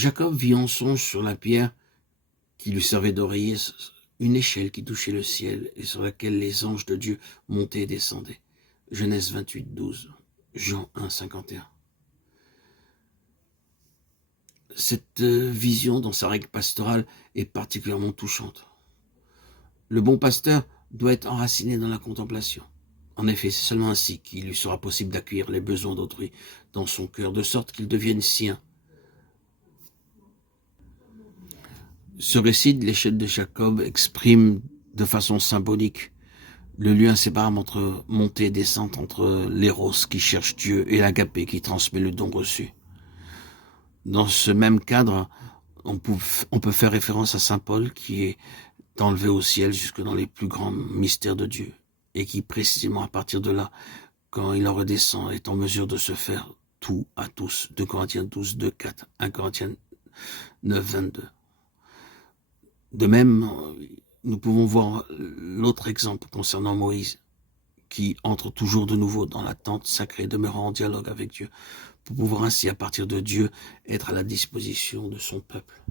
Jacob vit en songe sur la pierre qui lui servait d'oreiller une échelle qui touchait le ciel et sur laquelle les anges de Dieu montaient et descendaient. Genèse 28, 12, Jean 1, 51. Cette vision dans sa règle pastorale est particulièrement touchante. Le bon pasteur doit être enraciné dans la contemplation. En effet, c'est seulement ainsi qu'il lui sera possible d'accueillir les besoins d'autrui dans son cœur, de sorte qu'ils deviennent siens. Ce récit de l'échelle de Jacob exprime de façon symbolique le lien inséparable entre montée et descente, entre l'éros qui cherche Dieu et l'agapé qui transmet le don reçu. Dans ce même cadre, on peut faire référence à saint Paul qui est enlevé au ciel jusque dans les plus grands mystères de Dieu et qui précisément à partir de là, quand il en redescend, est en mesure de se faire tout à tous. 2 Corinthiens 12, 2, 4, 1 Corinthiens 9, 22. De même, nous pouvons voir l'autre exemple concernant Moïse, qui entre toujours de nouveau dans la tente sacrée, demeurant en dialogue avec Dieu, pour pouvoir ainsi, à partir de Dieu, être à la disposition de son peuple.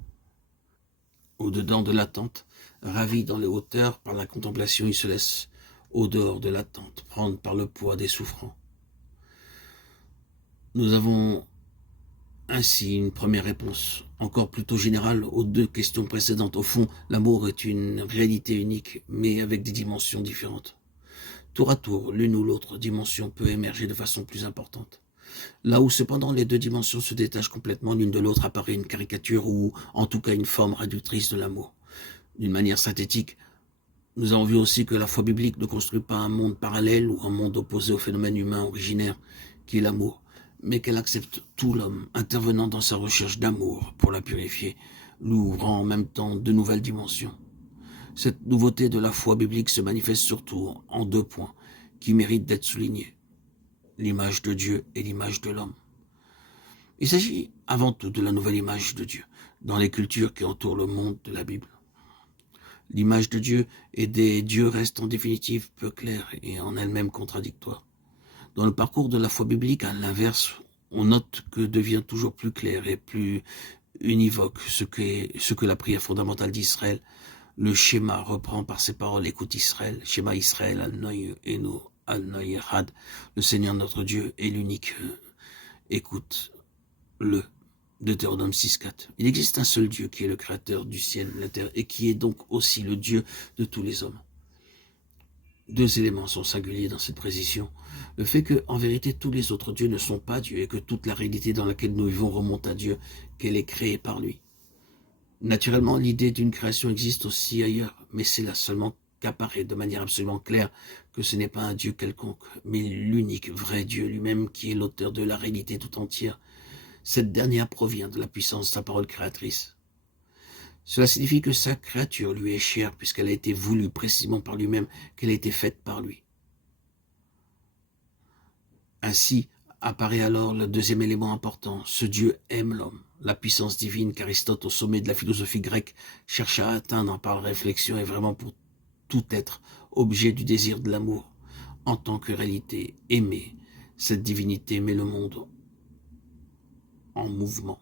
Au-dedans de la tente, ravi dans les hauteurs par la contemplation, il se laisse, au dehors de la tente, prendre par le poids des souffrants. Nous avons ainsi une première réponse, encore plutôt générale, aux deux questions précédentes. Au fond, l'amour est une réalité unique, mais avec des dimensions différentes. Tour à tour, l'une ou l'autre dimension peut émerger de façon plus importante. Là où cependant les deux dimensions se détachent complètement l'une de l'autre, apparaît une caricature ou en tout cas une forme réductrice de l'amour. D'une manière synthétique, nous avons vu aussi que la foi biblique ne construit pas un monde parallèle ou un monde opposé au phénomène humain originaire qui est l'amour, mais qu'elle accepte tout l'homme intervenant dans sa recherche d'amour pour la purifier, lui ouvrant en même temps de nouvelles dimensions. Cette nouveauté de la foi biblique se manifeste surtout en 2 points qui méritent d'être soulignés: l'image de Dieu et l'image de l'homme. Il s'agit avant tout de la nouvelle image de Dieu dans les cultures qui entourent le monde de la Bible. L'image de Dieu et des dieux reste en définitive peu claire et en elle-même contradictoire. Dans le parcours de la foi biblique, à l'inverse, on note que devient toujours plus clair et plus univoque ce que la prière fondamentale d'Israël, le schéma reprend par ses paroles: écoute Israël, schéma Israël, Adonai Enu, Adonai Echad, le Seigneur notre Dieu est l'unique, écoute-le. Deutéronome 6.4. Il existe un seul Dieu qui est le créateur du ciel et de la terre et qui est donc aussi le Dieu de tous les hommes. 2 éléments sont singuliers dans cette précision. Le fait que, en vérité, tous les autres dieux ne sont pas Dieu et que toute la réalité dans laquelle nous vivons remonte à Dieu, qu'elle est créée par lui. Naturellement, l'idée d'une création existe aussi ailleurs, mais c'est là seulement qu'apparaît de manière absolument claire que ce n'est pas un Dieu quelconque, mais l'unique vrai Dieu lui-même qui est l'auteur de la réalité tout entière. Cette dernière provient de la puissance de sa parole créatrice. Cela signifie que sa créature lui est chère puisqu'elle a été voulue précisément par lui-même, qu'elle a été faite par lui. Ainsi apparaît alors le deuxième élément important: ce Dieu aime l'homme. La puissance divine qu'Aristote, au sommet de la philosophie grecque, chercha à atteindre par la réflexion est vraiment pour tout être objet du désir de l'amour. En tant que réalité aimée, cette divinité met le monde en mouvement.